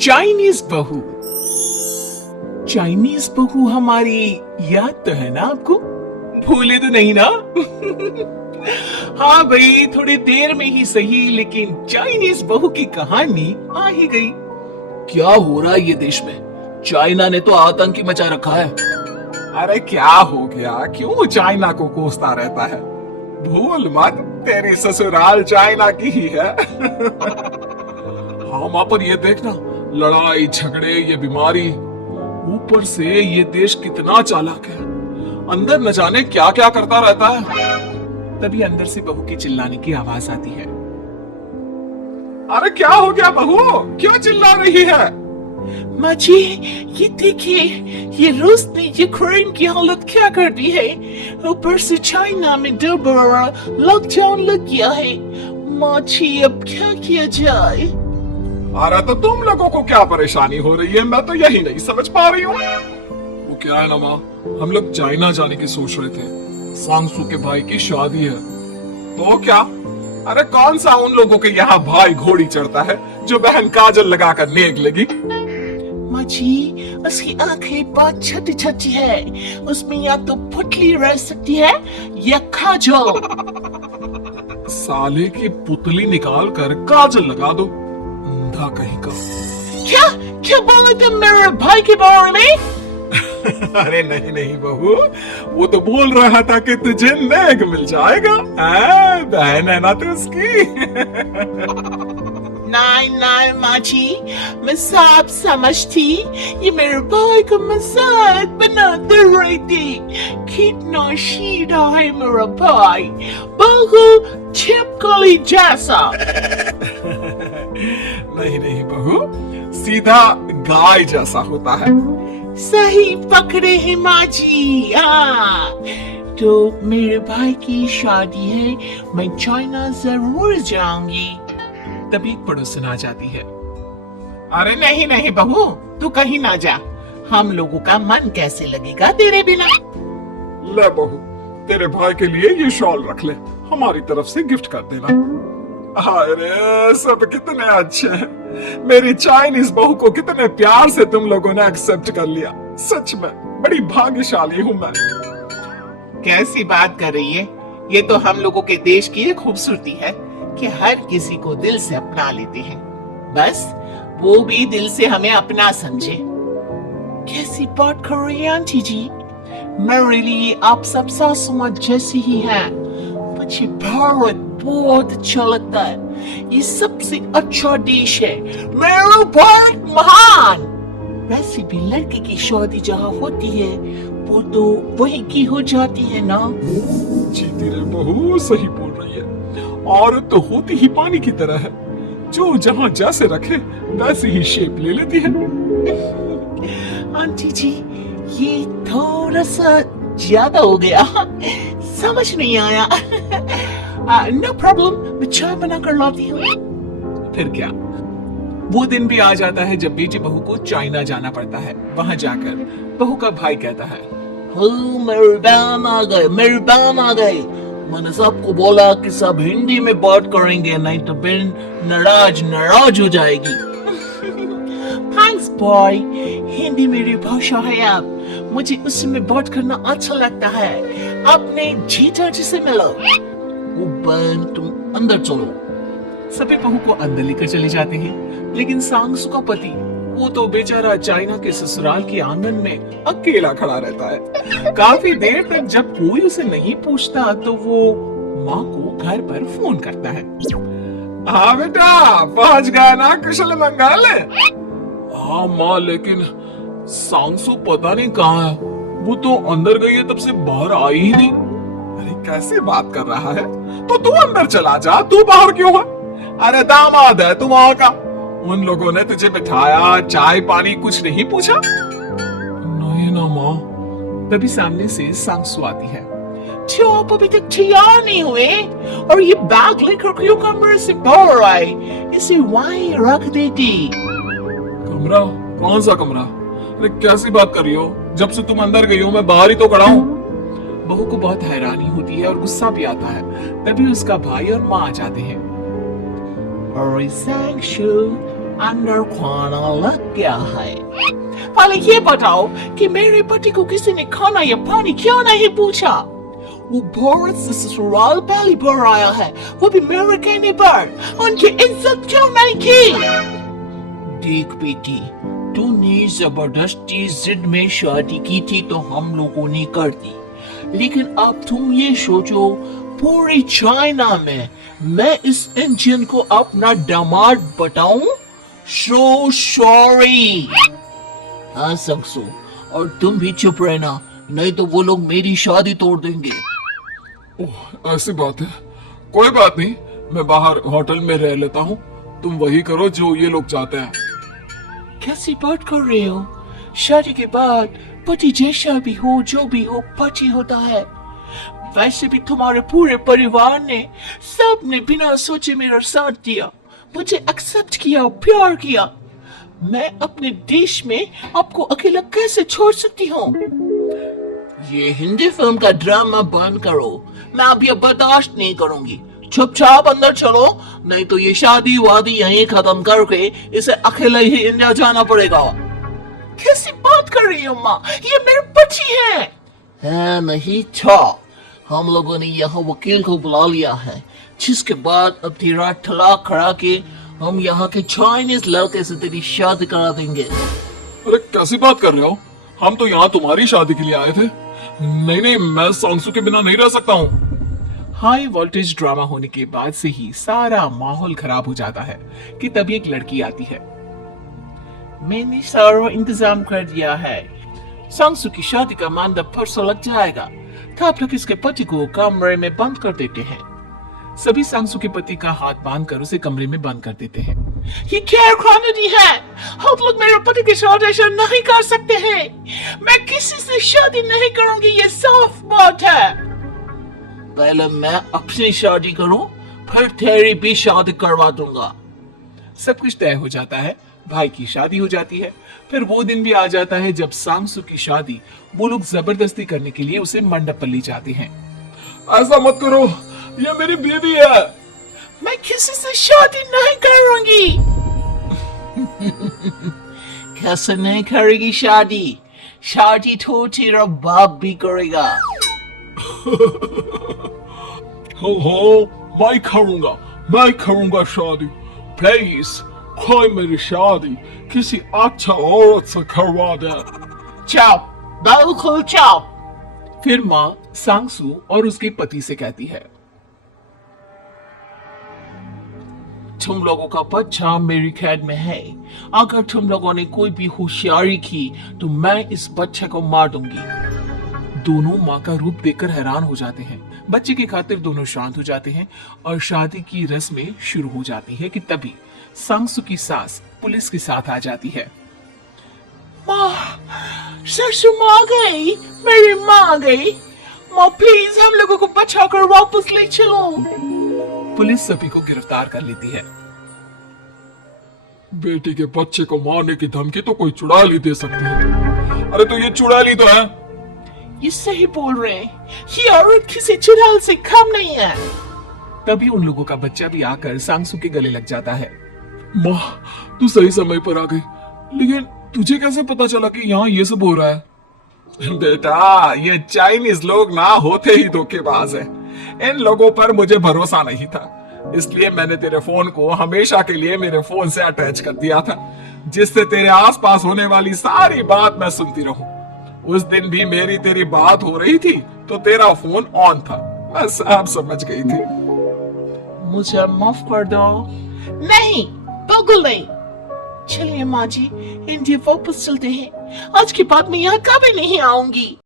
Chinese बहू। Chinese बहू हमारी याद तो है ना आपको? भूले तो नहीं ना? हाँ भाई, थोड़ी देर में ही सही, लेकिन चाइनीज बहू की कहानी आ ही गई। क्या हो रहा है ये देश में? चाइना ने तो आतंक ही मचा रखा है। अरे क्या हो गया? क्यों चाइना को कोसता रहता है? भूल मत, तेरी ससुराल चाइना की ही है। हाँ माँ, पर ये देखना, लड़ाई झगड़े, ये बीमारी, ऊपर से ये देश कितना चालाक है। अंदर न जाने क्या क्या करता रहता है। तभी अंदर से बहू के चिल्लाने की आवाज आती है। अरे क्या हो गया बहू? क्यों चिल्ला रही है? माँ जी, ये देखिए, ये रूस ने यूक्रेन की हालत क्या कर दी है। ऊपर से चाइना में दोबारा लॉकडाउन लग गया है। माँ जी, अब क्या किया जाए? अरे तो तुम लोगों को क्या परेशानी हो रही है? मैं तो यही नहीं समझ पा रही हूँ। वो क्या है ना माँ, हम लोग चाइना जाने की सोच रहे थे। सांगसू के भाई की शादी है। तो क्या? अरे कौन सा उन लोगों के यहाँ भाई घोड़ी चढ़ता है जो बहन काजल लगाकर नेक लगी? माँ जी, उसकी आंखें बहुत छोटी छोटी है, उसमें या तो पुतली रह सकती है या काजल। साले की पुतली निकाल कर काजल लगा दो, अंधा कहीं का। क्या क्या बोले तुम मेरे भाई के बारे में? अरे नहीं नहीं बहू, वो तो बोल रहा था कि तुझे नेक मिल जाएगा। बहन है ना तू उसकी। नहीं नहीं माँ जी, मैं सब समझती, ये मेरे भाई का मजाक बनाते रहती। कितना सीधा है मेरा भाई, बिल्कुल छिपकली जैसा। नहीं नहीं बहू, सीधा गाय जैसा होता है। सही पकड़े हैं माँ जी। हाँ, तो मेरे भाई की शादी है, मैं चाइना जरूर जाऊंगी। तभी एक पड़ोसन आ जाती है। अरे नहीं नहीं बहू, तू कहीं ना जा, हम लोगों का मन कैसे लगेगा तेरे बिना। ले बहू, तेरे भाई के लिए ये शॉल रख ले, हमारी तरफ से गिफ्ट कर देना। अरे सब कितने अच्छे हैं। मेरी चाइनीज बहू को कितने प्यार से तुम लोगों ने एक्सेप्ट कर लिया। सच में बड़ी भाग्यशाली हूँ मैं। कैसी बात कर रही है? ये तो हम लोगों के देश की एक खूबसूरती है कि हर किसी को दिल से अपना लेते हैं, बस वो भी दिल से हमें अपना समझे। कैसी बात कर रही है आंटी जी? मेरे लिए आप सब सासू माँ जैसी ही हैं। मुझे भारत बहुत अच्छा लगता है, ये सबसे अच्छा देश है। मेरा भारत महान। वैसे भी लड़के की शादी जहाँ होती है वो तो वही की हो जाती है ना। जीती रे बहू, सही बोल रही है। औरत तो होती ही पानी की तरह है, जो जहाँ जैसे रखे वैसे ही शेप ले लेती है। आंटी जी, ये थोड़ा सा ज्यादा हो गया, समझ नहीं आया। नो प्रॉब्लम, मैं चाय बना कर लाती हूँ। फिर क्या, वो दिन भी आ जाता है जब बेटी बहू को चाइना जाना पड़ता है। वहाँ जाकर बहू का भाई कहता है, मेरे बहन आ गए, मेरी बहन आ गई। मैंने सबको बोला कि सब हिंदी में बात करेंगे, नहीं तो बहन नाराज हो जाएगी। थैंक्स बॉय, हिंदी मेरी भाषा है। अब मुझे उसमें बात करना अच्छा लगता है। अपने जीजा जी से मिलो। वो बहन, तुम अंदर चलो। सभी बहू को अंदर लेकर चले जाते हैं, लेकिन सांगसू का पति, वो तो बेचारा चाइना के ससुराल के आंगन में अकेला खड़ा रहता है। काफी देर तक जब कोई उसे नहीं पूछता तो वो माँ को घर पर फोन करता है। हाँ बेटा, पहुंच गया ना कुशल मंगल? हाँ माँ, लेकिन सांगसू पता नहीं कहाँ है। वो तो अंदर गई है, तब से बाहर आई ही नहीं। अरे कैसे बात कर रहा है? तो तू अंदर चला जा, तू बाहर क्यों है? अरे दामाद है तू वहां का। उन लोगों ने तुझे बिठाया, चाय पानी कुछ नहीं पूछा? नहीं ना माँ। तभी सामने से सांगसू आती है। क्यों आप अभी तक तैयार नहीं हुए? और ये बैग लेकर क्यों कमरे से बाहर आए? इसे वहीं रख देती। कमरा? कौन सा कमरा? अरे कैसी बात कर रही हो? जब से तुम अंदर गई हो मैं बाहर ही तो खड़ा हूँ। बहू को बहुत हैरानी होती है और गुस्सा भी आता है। तभी उसका भाई और माँ आ जाते हैं। और सांगसू, अंदर खाना लग गया है। पहले ये बताओ कि मेरे पति को किसी ने खाना या पानी क्यों नहीं पूछा? वो भारत से ससुराल पहली बार आया है, वो भी मेरे कहने पर। उनकी इज्जत क्यों नहीं की? देख बेटी, तूने जबरदस्ती जिद में शादी की थी तो हम लोगों ने कर दी, लेकिन अब तुम ये सोचो, पूरी चाइना में मैं इस इंडियन को अपना दामाद बताऊं? So sorry. हाँ संगसू, और तुम भी चुप रहना, नहीं तो वो लोग मेरी शादी तोड़ देंगे। ओह, ऐसी बात है। कोई बात नहीं, मैं बाहर होटल में रह लेता हूँ, तुम वही करो जो ये लोग चाहते हैं। कैसी बात कर रहे हो? शादी के बाद पति जैसा भी हो, जो भी हो, पति होता है। वैसे भी तुम्हारे पूरे परिवार ने, सबने बिना सोचे मेरा साथ दिया, मुझे एक्सेप्ट किया, प्यार किया। मैं अपने देश में आपको अकेला कैसे छोड़ सकती हूँ? ये हिंदी फिल्म का ड्रामा बंद करो, मैं अब ये बर्दाश्त नहीं करूंगी। चुपचाप अंदर चलो, नहीं तो ये शादी वादी यहीं खत्म करके इसे अकेले ही इंडिया जाना पड़ेगा। कैसी बात कर रही हो माँ? ये मेरे पति हैं। है नहीं था। हम लोगों ने यहाँ वकील को बुला लिया है, जिसके बाद अब तेरा तलाक करा के हम यहाँ के चाइनीज लड़के से तेरी शादी करा देंगे। अरे कैसी बात कर रहे हो? हम तो यहाँ तुम्हारी शादी के लिए आए थे। नहीं नहीं, मैं सांसू के बिना नहीं रह सकता हूँ। हाई वोल्टेज ड्रामा होने के बाद से ही सारा माहौल खराब हो जाता है कि तभी एक लड़की आती है। मैंने सारा इंतजाम कर दिया है, सांसू की शादी का मंडप परसों लग जाएगा, तब तक इसके पति को कमरे में बंद कर देते हैं। सभी सांसू के पति का हाथ बांधकर उसे कमरे में बंद कर देते हैं। ये क्या कानूनी है? हम लोग मेरे पति के साथ ऐसा नहीं कर सकते हैं। मैं किसी से शादी नहीं करूंगी, ये साफ बात है। पहले मैं अपनी शादी करूं, फिर तेरी भी शादी करवा दूंगा। सब कुछ तय हो जाता है, भाई की शादी हो जाती है। फिर वो दिन भी आ जाता है जब सांसू की शादी वो लोग जबरदस्ती करने के लिए उसे मंडप पर ले जाते हैं। ऐसा मत करो, ये मेरी बीवी है। मैं किसी से शादी नहीं करूंगी। कैसे नहीं करेगी शादी? शादी तो तेरा बाप भी करेगा। हो, मैं करूंगा शादी। प्लीज कोई मेरी शादी किसी अच्छा औरत से करवा दे। जाओ, बिल्कुल जाओ। फिर माँ सांसू और उसके पति से कहती है, तुम लोगों का बच्चा मेरी कैद में है। अगर तुम लोगों ने कोई भी होशियारी की तो मैं इस बच्चे को मार दूंगी। दोनों माँ का रूप देखकर हैरान हो जाते हैं। बच्चे की खातिर दोनों शांत हो जाते हैं और शादी की रस्में शुरू हो जाती है कि तभी सांसू की सास पुलिस के साथ आ जाती है। माँ, सरसू माँ गई, मेरी माँ आ गई। माँ प्लीज हम लोगों को बचाकर वापस ले चलो। पुलिस सभी को गिरफ्तार कर लेती है। बेटी के बच्चे को मारने की धमकी तो कोई चुड़ैल ही दे सकती है। अरे तो ये चुड़ैल ही तो है। ये सही बोल रहे हैं, ये औरत किसी चुड़ैल से कम नहीं है। तभी उन लोगों का बच्चा भी आकर सांसू के गले लग जाता है। माँ, तू सही समय पर आ गई, लेकिन तुझे कैसे पता चला कि यहाँ ये सब हो रहा है? बेटा, ये चाइनीज लोग ना होते ही धोखेबाज है। इन लोगों पर मुझे भरोसा नहीं था, इसलिए मैंने तेरे फोन को हमेशा के लिए मेरे फोन से अटैच कर दिया था, जिससे तेरे आसपास होने वाली सारी बात मैं सुनती रहूं। उस दिन भी मेरी तेरी बात हो रही थी तो तेरा फोन ऑन था, मैं सब समझ गई थी। मुझे माफ कर दो। नहीं, बिल्कुल नहीं। चलिए माँ जी, इंडिया वापस चलते हैं। आज के बाद मैं यहाँ कभी नहीं आऊंगी।